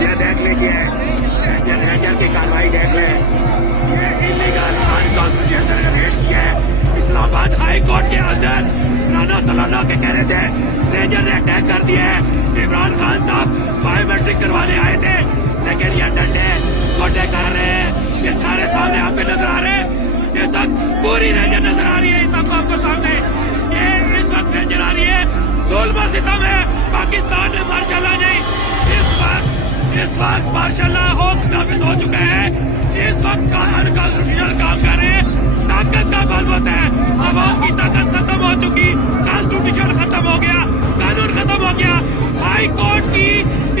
یہ دیکھ لیجیے رینجر کی کاروائی دیکھ لیں. یہ انلیگل انکانسٹیٹیوشنل اریسٹ کیا ہے. اسلام آباد ہائی کورٹ کے اندر رانا سالانہ کے کہہ رہے تھے رینجر نے اٹیک کر دیا ہے. عمران خان صاحب بایو میٹرک کروانے آئے تھے لیکن یہ ڈنڈے چھوٹے کر رہے ہیں. یہ سارے سامنے آپ پہ نظر آ رہے ہیں. اس وقت پوری رینجر نظر آ رہی ہے اس وقت آپ کو سامنے. یہ اس وقت رینجر آ رہی ہے. ظلم و ستم ہے پاکستان میں ماشاء اللہ نہیں. اس وقت ماشاء اللہ حوصلہ نافذ ہو چکے ہیں. اس وقت کانسٹیٹیوشنل کام کر رہے ہیں. طاقت کا بل ہوتا ہے. عوام کی طاقت ختم ہو چکی. کانسٹیٹیوشن ختم ہو گیا. قانون ختم ہو گیا. ہائی کورٹ کی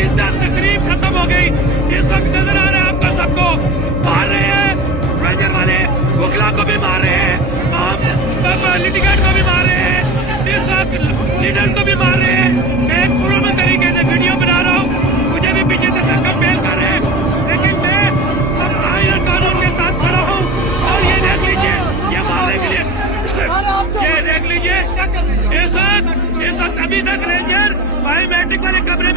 عزت تقریب ختم ہو گئی. اس وقت نظر آ رہا ہے آپ کو سب کو مار رہے ہیں. رینجر والے وکلا کو بھی مار رہے ہیں. لٹیگنٹ کو بھی مار رہے ہیں. اس وقت لیڈر کو بھی مار رہے ہیں. میں ایک پرامن طریقے سے ویڈیو بنا رہا ہوں. مجھے بھی پیچھے سے کمپیئر کر رہے ہیں لیکن میں اب آئین قانون کے ساتھ کھڑا ہوں. اور یہ دیکھ لیجیے یہ مارنے کے لیے یہ دیکھ لیجیے اس وقت ابھی تک رینجر بایو میٹرک والے کمرے